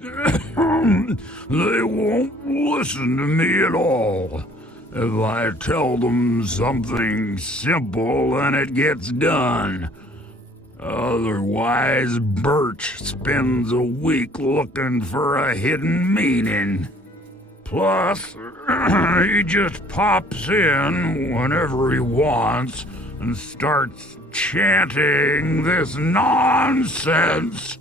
They won't listen to me at all. If I tell them something simple, then it gets done. Otherwise, Birch spends a week looking for a hidden meaning. Plus, he just pops in whenever he wants and starts chanting this nonsense.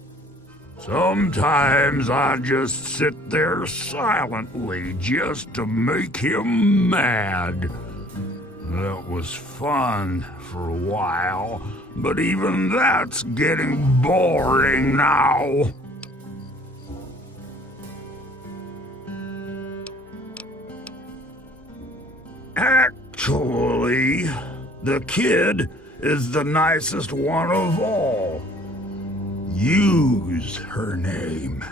Sometimes I just sit there silently just to make him mad. That was fun for a while, but even that's getting boring now. Actually, the kid is the nicest one of all. Use her name.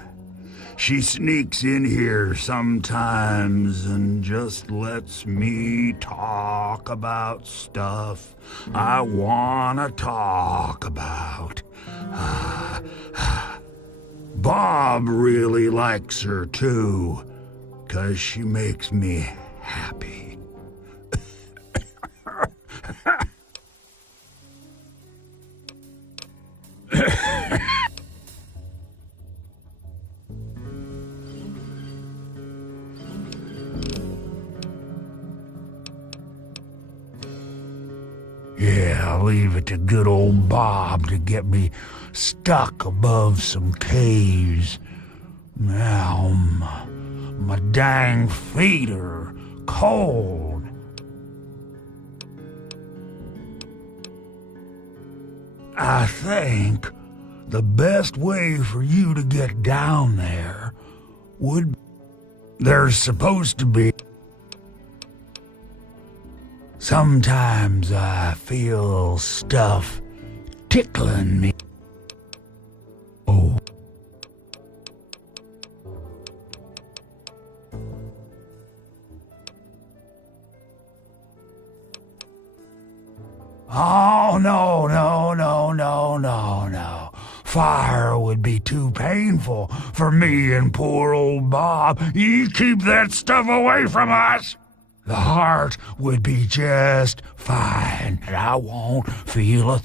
She sneaks in here sometimes and just lets me talk about stuff I wanna talk about. Bob really likes her too, 'cause she makes me happy. Yeah, leave it to good old Bob to get me stuck above some caves. Now, my dang feet are cold. I think the best way for you to get down there would... There's supposed to be... Sometimes I feel stuff tickling me. Oh. Oh, no. Fire would be too painful for me and poor old Bob. You keep that stuff away from us. The heart would be just fine, and I won't feel a...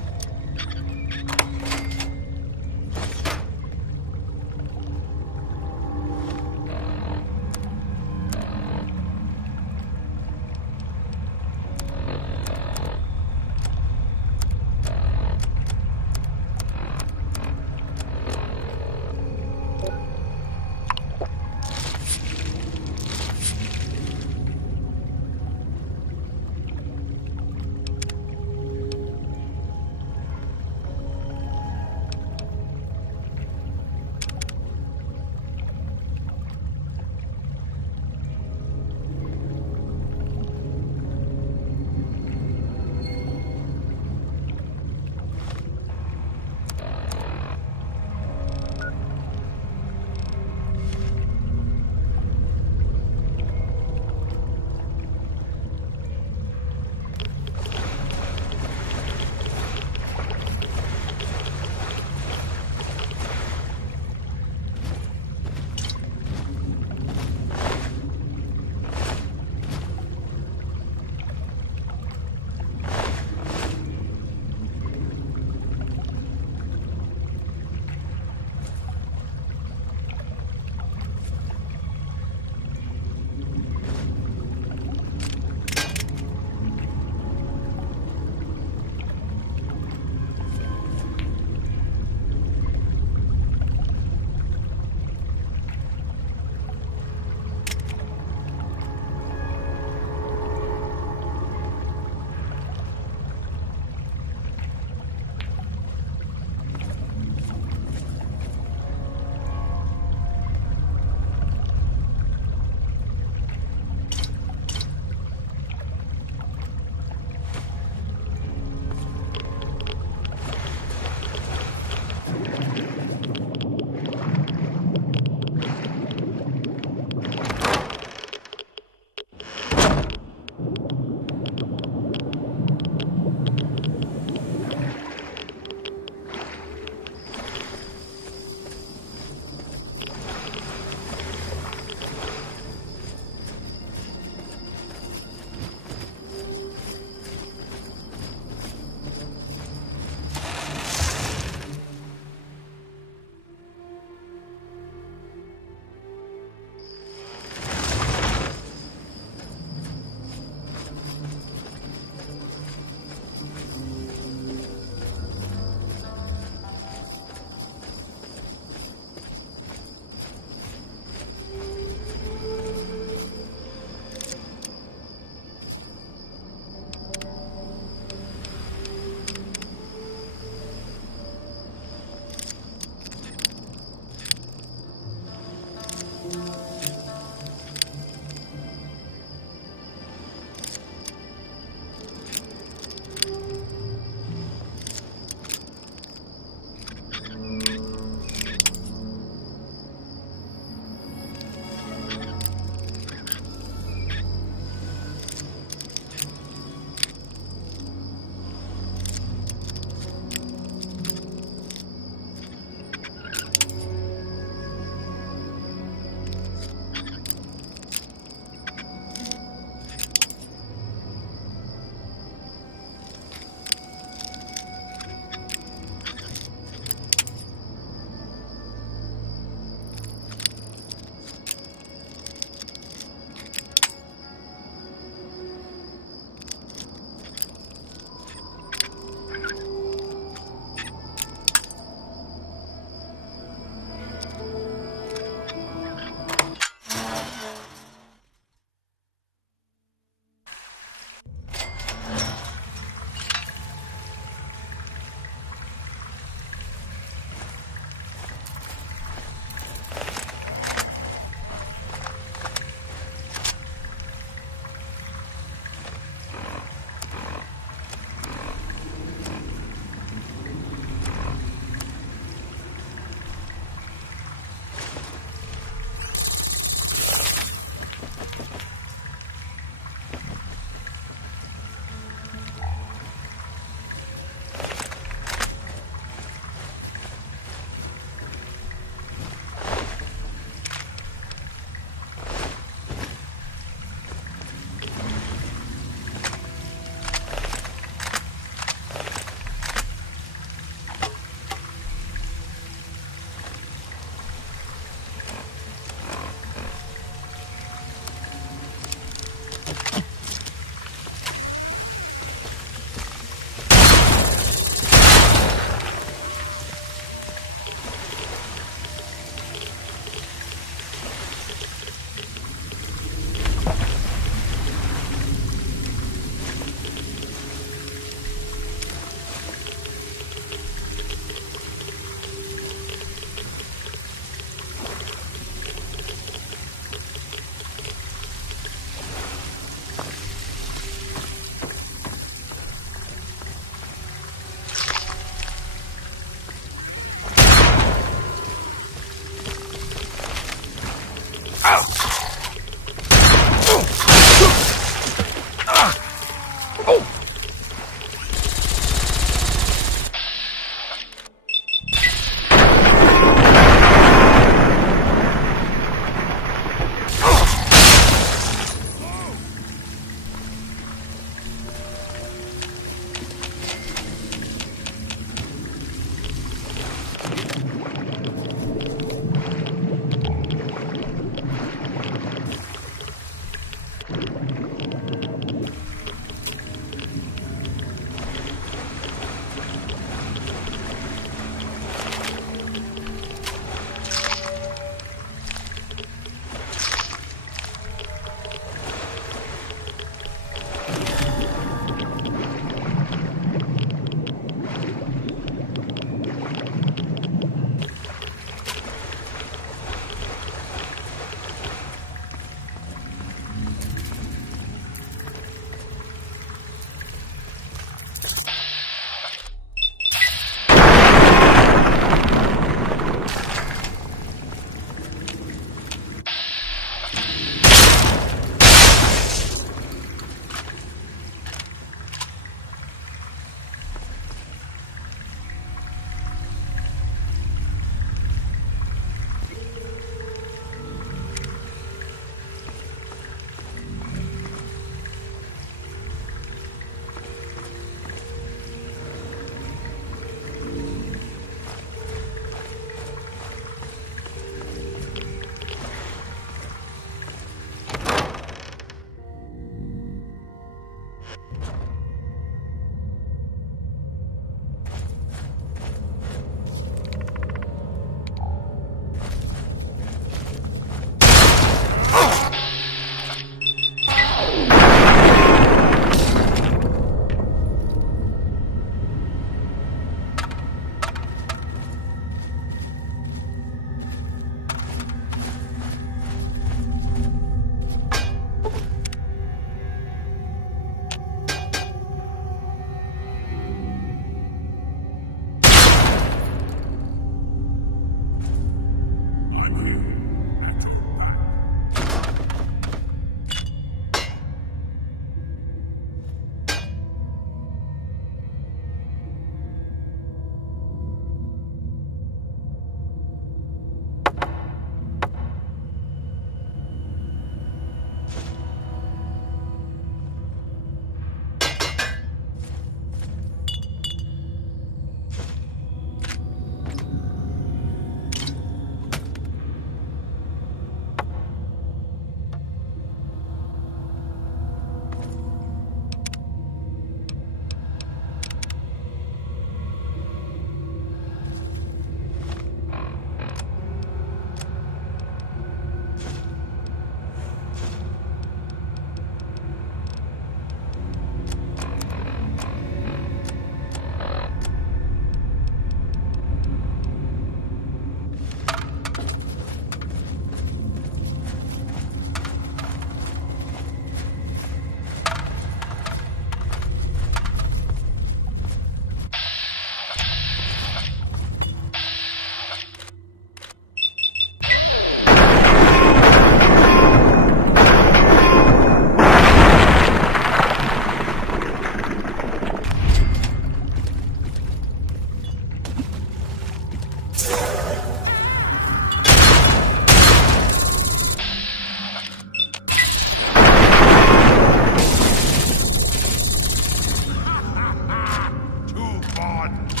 God!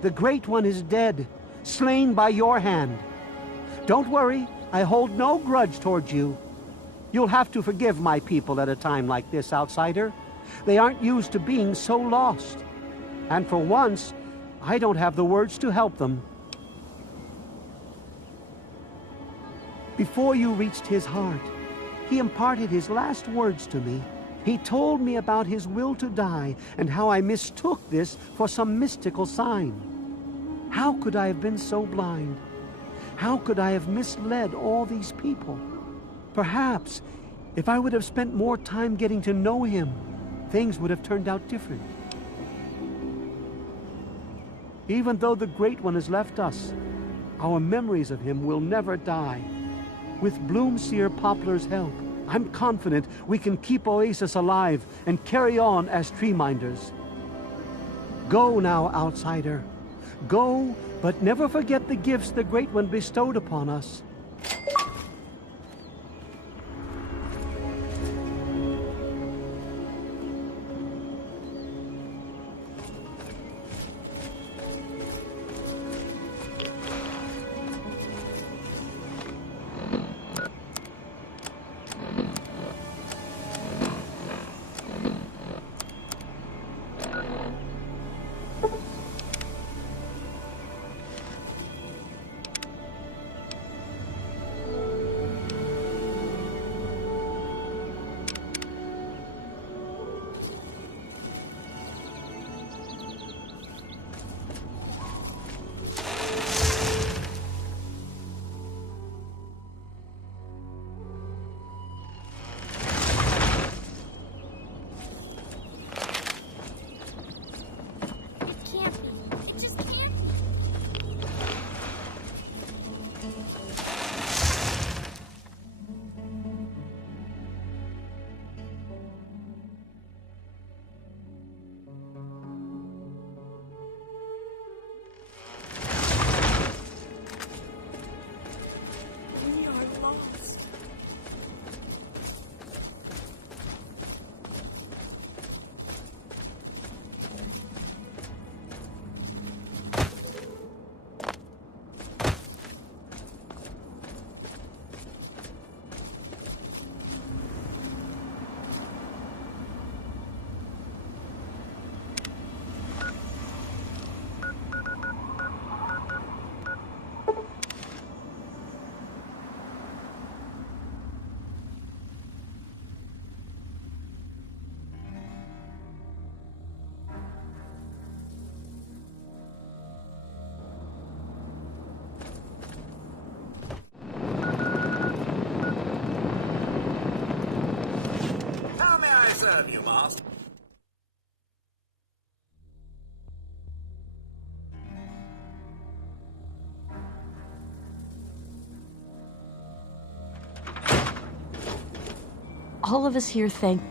The Great One is dead, slain by your hand. Don't worry, I hold no grudge towards you. You'll have to forgive my people at a time like this, outsider. They aren't used to being so lost. And for once, I don't have the words to help them. Before you reached his heart, he imparted his last words to me. He told me about his will to die and how I mistook this for some mystical sign. How could I have been so blind? How could I have misled all these people? Perhaps, if I would have spent more time getting to know him, things would have turned out different. Even though the Great One has left us, our memories of him will never die. With Bloomseer Poplar's help, I'm confident we can keep Oasis alive and carry on as tree minders. Go now, outsider. Go, but never forget the gifts the Great One bestowed upon us. all of us here thank...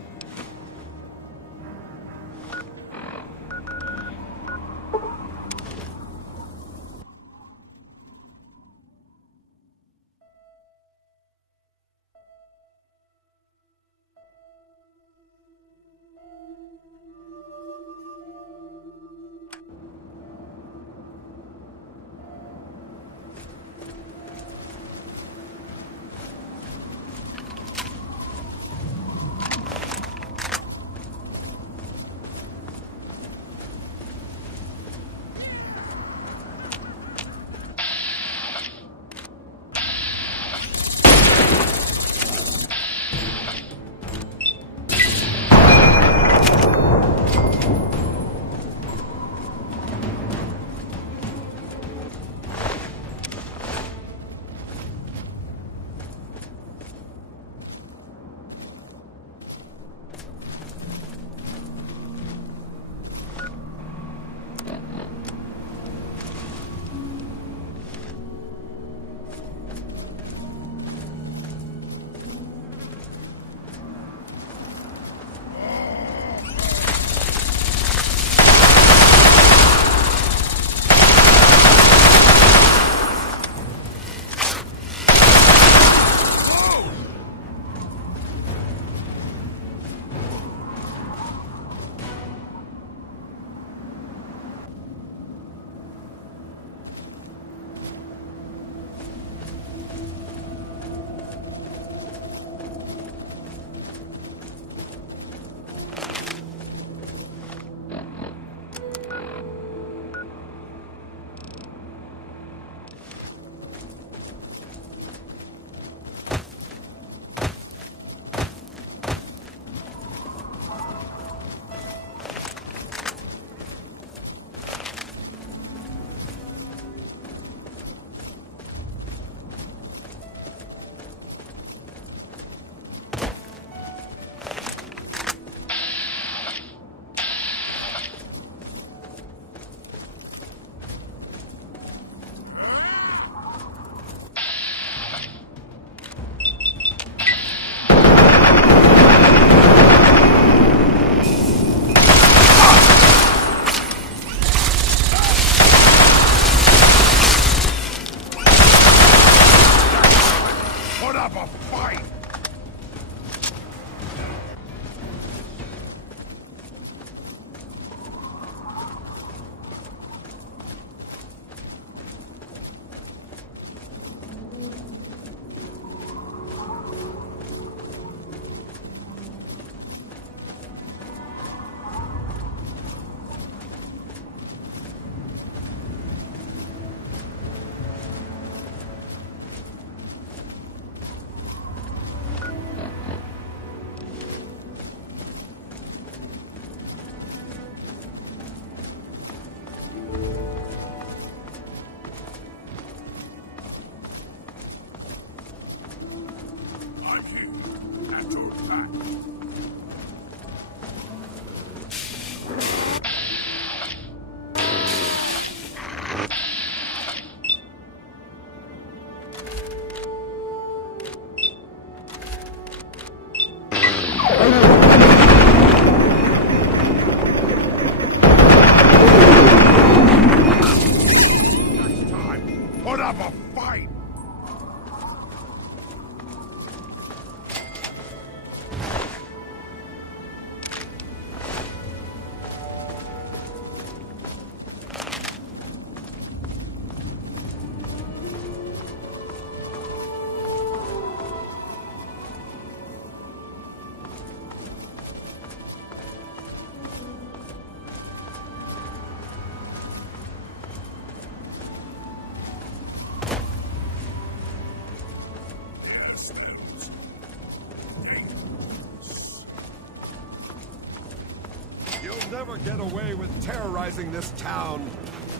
Never get away with terrorizing this town.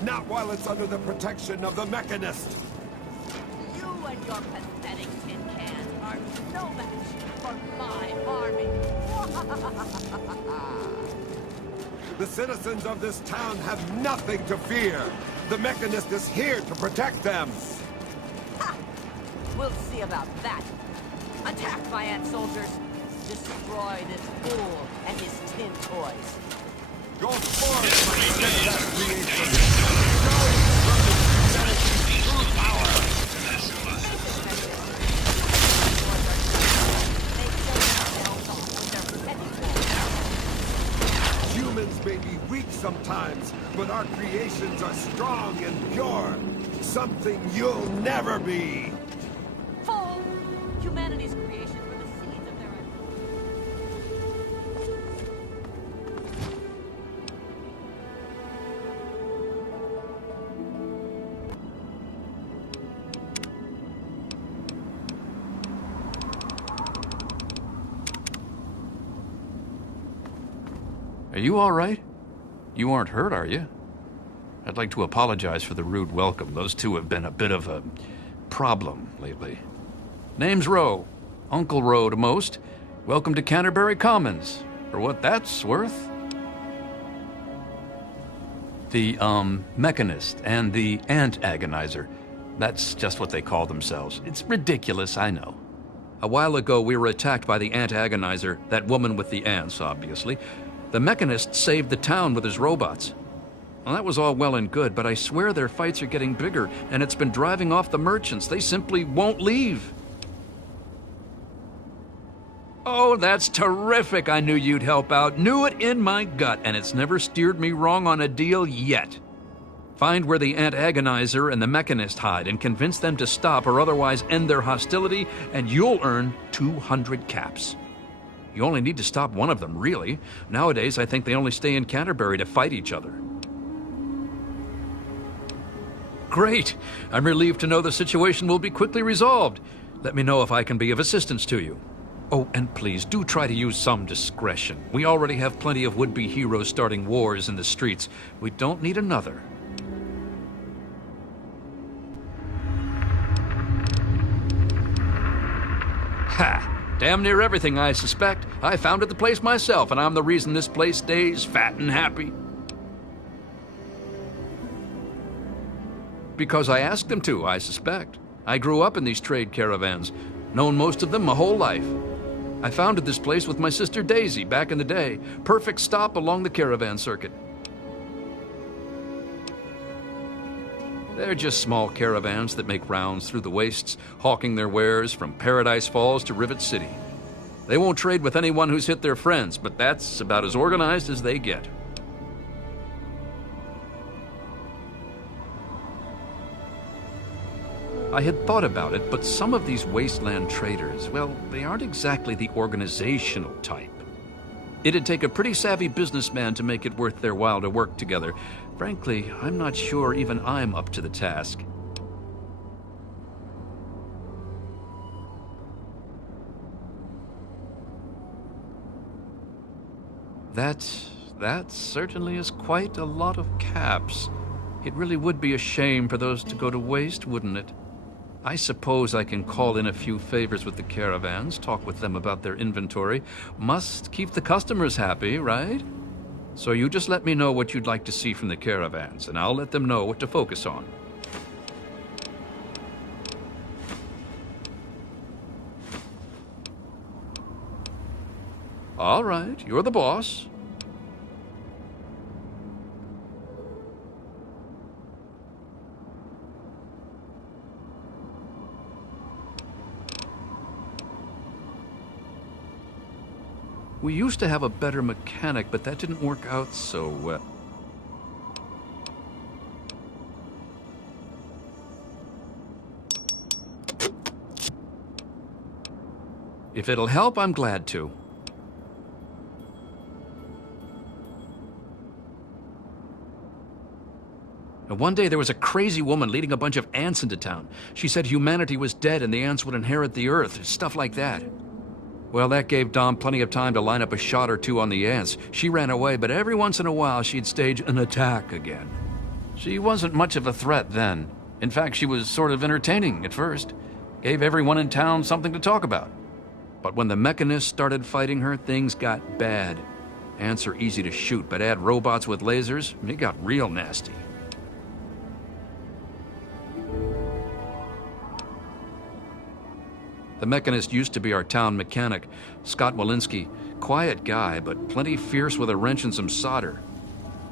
Not while it's under the protection of the Mechanist. You and your pathetic tin cans are no match for my army. The citizens of this town have nothing to fear. The Mechanist is here to protect them. Ha! We'll see about that. Attack, my ant soldiers. destroy this fool and his tin toys. Go forth, my steadfast creation. Show humanity's true power. Humans may be weak sometimes, but our creations are strong and pure. Something you'll never be. Fool! Humanity's creations were the seeds of their... Are you all right? You aren't hurt, are you? I'd like to apologize for the rude welcome. Those two have been a bit of a problem lately. Name's Rowe. Uncle Rowe to most. Welcome to Canterbury Commons. For what that's worth. The, mechanist and the ant agonizer. That's just what they call themselves. It's ridiculous, I know. A while ago, we were attacked by the ant agonizer, that woman with the ants, obviously. The mechanist saved the town with his robots. Well, that was all well and good, but I swear their fights are getting bigger, and it's been driving off the merchants. They simply won't leave. Oh, that's terrific. I knew you'd help out. Knew it in my gut, and it's never steered me wrong on a deal yet. Find where the ant agonizer and the mechanist hide and convince them to stop or otherwise end their hostility, and you'll earn 200 caps. You only need to stop one of them, really. Nowadays, I think they only stay in Canterbury to fight each other. Great! I'm relieved to know the situation will be quickly resolved. Let me know if I can be of assistance to you. Oh, and please, do try to use some discretion. We already have plenty of would-be heroes starting wars in the streets. We don't need another. Ha! Damn near everything, I suspect. I founded the place myself, and I'm the reason this place stays fat and happy. Because I asked them to, I suspect. I grew up in these trade caravans, known most of them my whole life. I founded this place with my sister Daisy back in the day. Perfect stop along the caravan circuit. They're just small caravans that make rounds through the wastes, hawking their wares from Paradise Falls to Rivet City. They won't trade with anyone who's hit their friends, but that's about as organized as they get. I had thought about it, but some of these wasteland traders, well, they aren't exactly the organizational type. It'd take a pretty savvy businessman to make it worth their while to work together. Frankly, I'm not sure even I'm up to the task. That certainly is quite a lot of caps. It really would be a shame for those to go to waste, wouldn't it? I suppose I can call in a few favors with the caravans, talk with them about their inventory. Must keep the customers happy, right? So you just let me know what you'd like to see from the caravans, and I'll let them know what to focus on. All right, you're the boss. We used to have a better mechanic, but that didn't work out so well. If it'll help, I'm glad to. Now, one day there was a crazy woman leading a bunch of ants into town. She said humanity was dead and the ants would inherit the earth, stuff like that. Well, that gave Dom plenty of time to line up a shot or two on the ants. She ran away, but every once in a while she'd stage an attack again. She wasn't much of a threat then. In fact, she was sort of entertaining at first. Gave everyone in town something to talk about. But when the mechanists started fighting her, things got bad. Ants are easy to shoot, but add robots with lasers, it got real nasty. The mechanist used to be our town mechanic, Scott Walensky. Quiet guy, but plenty fierce with a wrench and some solder.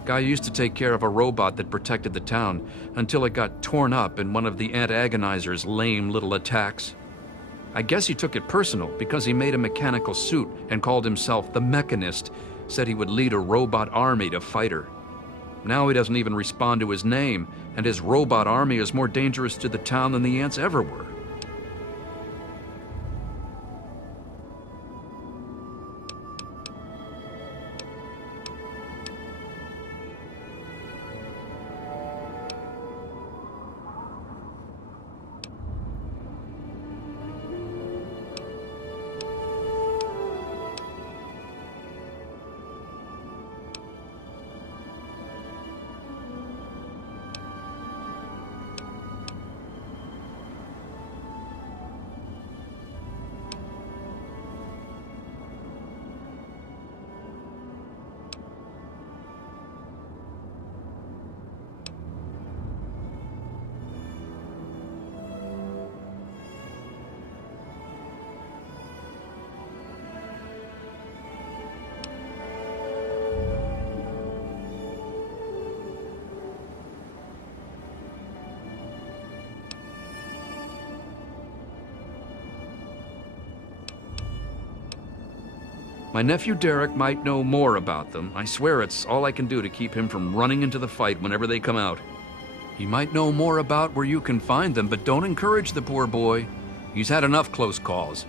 Guy used to take care of a robot that protected the town until it got torn up in one of the Ant Agonizer's lame little attacks. I guess he took it personal because he made a mechanical suit and called himself the Mechanist, said he would lead a robot army to fight her. Now he doesn't even respond to his name, and his robot army is more dangerous to the town than the ants ever were. My nephew Derek might know more about them. I swear it's all I can do to keep him from running into the fight whenever they come out. He might know more about where you can find them, but don't encourage the poor boy. He's had enough close calls.